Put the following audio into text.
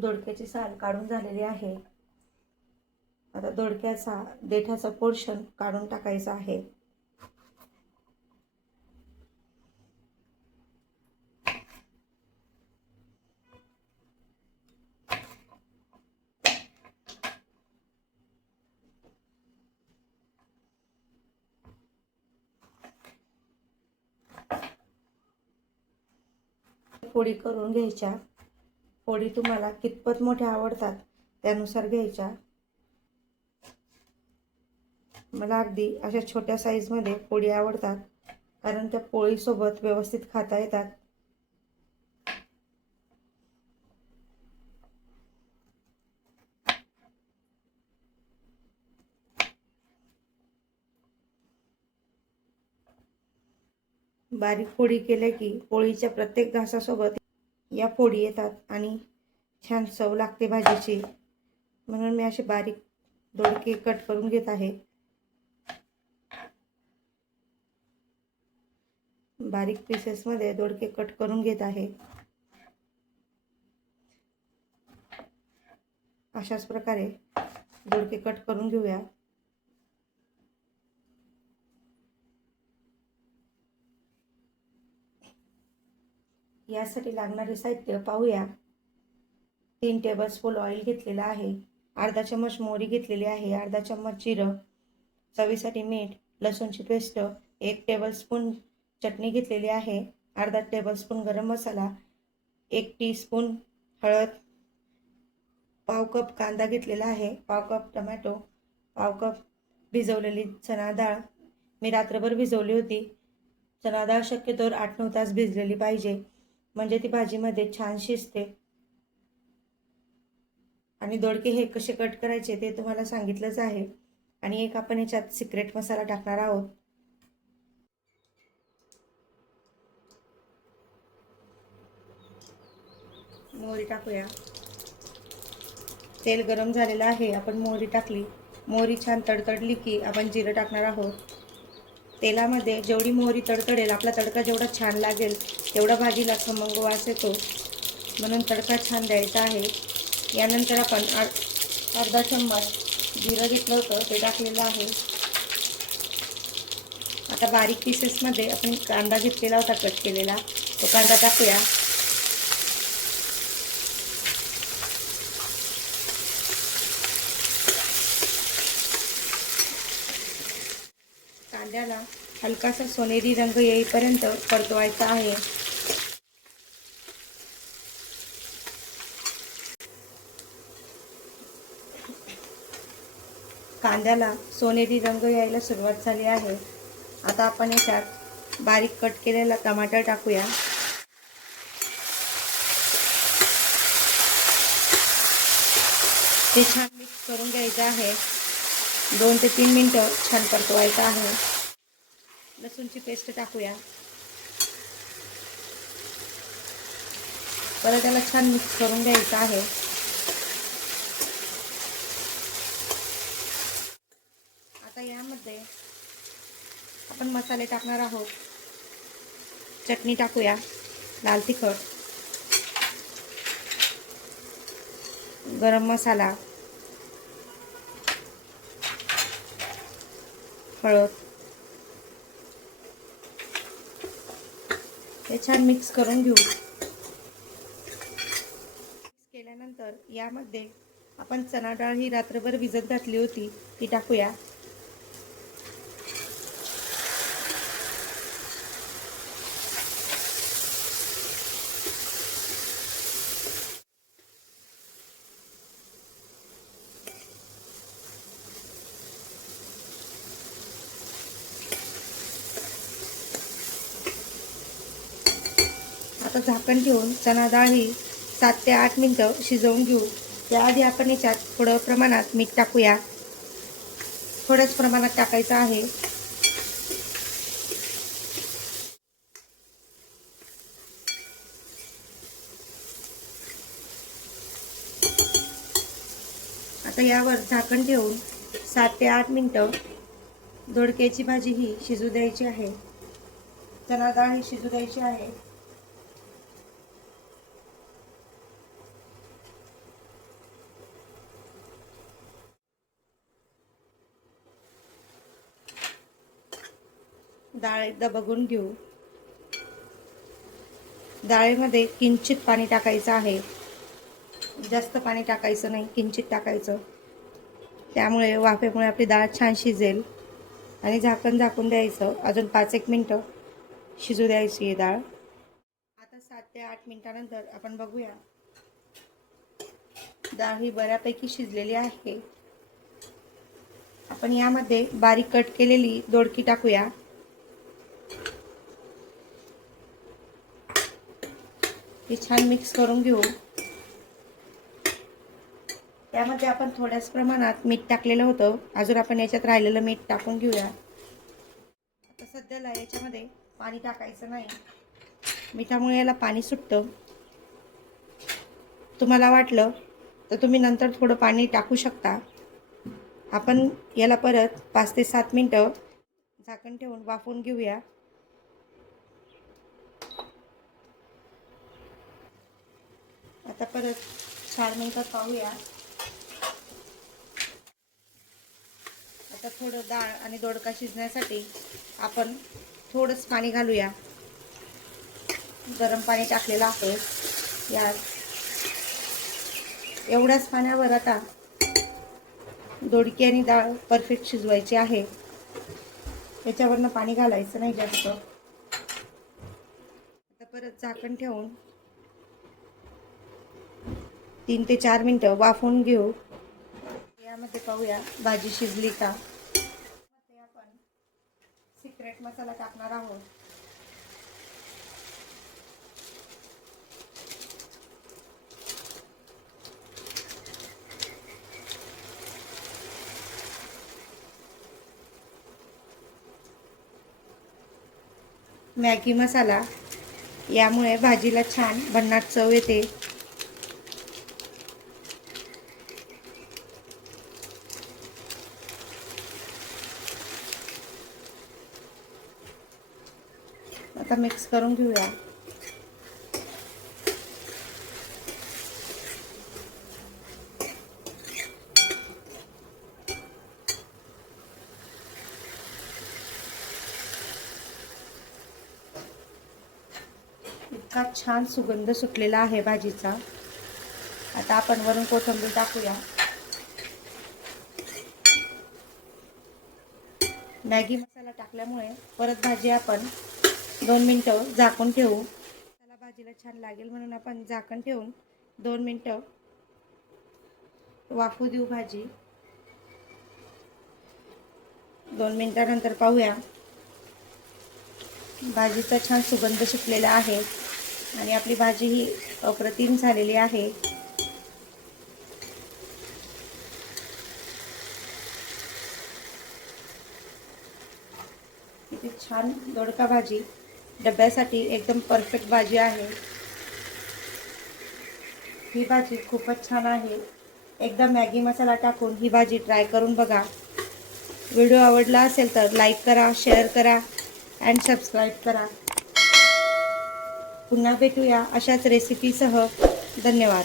दोडक्याची साल काढून झालेली आहे। आता दोडक्याचा देठाचा पोर्शन काढून टाकायचा आहे। फोडी करून घ्यायच्या। फोडी तुम्हाला कितपत मोठ्या आवडतात त्यानुसार घ्यायच्या। मला अगदी अशा छोट्या साईजमध्ये फोडी आवडतात, कारण त्या पोळीसोबत व्यवस्थित खाता येतात। बारीक फोडी केल्या की पोळीच्या प्रत्येक घासासोबत या फोडी येतात आणि छान चव लागते भाजीची। म्हणून मी असे बारीक दोडके कट करून घेत आहे। बारीक पीसेसमध्ये दोडके कट करून घेत आहे। अशाच प्रकारे दोडके कट करून घेऊया। यासाठी लागणारे साहित्य पाहूया। 3 टेबलस्पून ऑइल घेतलेला आहे, अर्धा चम्मच मोहरी घेतलेली आहे, अर्धा चम्मच जिरं, चवीसाठी मीठ, लसूणची पेस्ट, 1 टेबलस्पून चटणी घेतलेली आहे, अर्धा टेबलस्पून गरम मसाला, 1 टीस्पून हळद, पाव कप कांदा घेतलेला आहे, पाव कप टोमॅटो, पाव कप भिजवलेली चणा डाळ। मी रात्रभर भिजवली होती। चणा डाळ शक्यतो 8-9 तास भिजलेली पाहिजे, म्हणजे ती भाजीमध्ये छान शिजते। आणि दोडके हे कसे कट करायचे ते तुम्हाला सांगितलंच आहे। आणि एक आपण याच्यात सिक्रेट मसाला टाकणार आहोत। मोहरी टाकूया। तेल गरम झालेलं आहे, आपण मोहरी टाकली। मोहरी छान तडतडली की आपण जिरं टाकणार आहोत। तेलामध्ये जेवढी मोहरी तडतडेल, आपला तडका जेवढा छान लागेल तेवढा भाजीला खमंग वास येतो, म्हणून तडका छान द्यायचा आहे। यानंतर आपण अर्धा चम्मच जिरं घेतलं होतं ते टाकलेलं आहे। आता बारीक पीसेसमध्ये आपण कांदा घेतलेला होता कट केलेला, तो कांदा टाकूया। कांद्याला हलकासा सोनेरी रंग येईपर्यंत परतवायचा आहे। कांद्याला सोनेरी रंग यायला सुरुवात झाली आहे। आता आपण याच्यात बारीक कट केलेला टमाटर टाकूया। ते छान मिक्स करून घ्यायचं आहे। 2 ते 3 मिनिटं छान परतवायचं आहे। लसूणची पेस्ट टाकूया। परत त्याला छान मिक्स करून घ्यायचं आहे। आता यामध्ये आपण मसाले टाकणार आहोत। चटणी टाकूया, लाल तिखट, गरम मसाला, हळद। हे छान मिक्स करून घेऊ। केल्यानंतर यामध्ये आपण चणा डाळ ही रात्रभर भिजत घातली होती ती टाकूया। आता झाकण ठेवून चणा डाळ ही 7 ते 8 मिनिटं शिजवून घेऊ। त्याआधी आपण याच्यात थोडं प्रमाणात मीठ टाकूया। थोड्याच प्रमाणात टाकायचं आहे। आता यावर झाकण ठेवून 7 ते 8 मिनिटं दोडक्याची भाजी ही शिजू द्यायची आहे। चणा डाळ ही शिजू द्यायची आहे। डाळ एकदा बघून घेऊ. डाळीमध्ये किंचित पाणी टाकायचं आहे, जास्त पाणी टाकायचं नाही, किंचित टाकायचं. त्यामुळे वाफेमुळे आपली डाळ छान शिजेल. आणि झाकण झाकून द्यायचं. अजून 5-1 मिनटं शिजू द्यायची आहे डाळ. आता 7 ते 8 मिनिटानंतर आपण बघूया. डाळ ही बऱ्यापैकी शिजलेली आहे. आपण यामध्ये बारीक कट केलेली दोडकी टाकूया. हे छान मिक्स करून घेऊ. त्यामध्ये आपण थोड्याच प्रमाणात मीठ टाकलेलं होतं. अजून आपण याच्यात राहिलेलं मीठ टाकून घेऊया. आता सध्याला याच्यामध्ये पाणी टाकायचं नाही, मिठामुळे याला पाणी सुटतं. तुम्हाला वाटलं तर तुम्ही नंतर थोडं पाणी टाकू शकता. आपण याला परत 5 ते 7 मिनिटं झाकण ठेवून वाफवून घेऊया. आता परत 4 मिनिटात पाहूया. आता थोडं डाळ आणि दोडका शिजण्यासाठी आपण थोडंच पाणी घालूया. गरम पाणी टाकलेलं आहे यात. एवढ्याच पाण्यावर आता दोडकी आणि डाळ परफेक्ट शिजवायची आहे. त्याच्यावरनं पाणी घालायचं नाही जास्त. आता परत झाकण ठेवून 3 ते 4 मिनिटं वाफवून घेऊ. यामध्ये पाहूया भाजी शिजली का. आपण सिक्रेट मसाला टाकणार आहोत. मॅगी मसाला. यामुळे भाजीला छान भन्नाट चव येते. आता मिक्स करून घेऊया. इतका छान सुगंध सुटलेला आहे भाजीचा. आता आपण वरून कोथिंबीर टाकूया. मॅगी मसाला टाकल्यामुळे परत भाजी आपण 2 मिनिटं झाकून ठेवू. त्याला भाजीला छान लागेल म्हणून आपण झाकण ठेवून 2 मिनिटं वाफू देऊ भाजी. 2 मिनिटानंतर पाहूया. भाजीचा छान सुगंध सुटलेला आहे आणि आपली भाजी ही अप्रतिम झालेली आहे. किती छान दोडका भाजी डब्यासाठी एकदम परफेक्ट भाजी आहे. ही भाजी खूपच छान आहे. एकदा मॅगी मसाला टाकून ही भाजी ट्राय करून बघा. व्हिडिओ आवडला असेल तर लाईक करा, शेअर करा आणि सबस्क्राईब करा. पुन्हा भेटूया अशाच रेसिपीसह. धन्यवाद.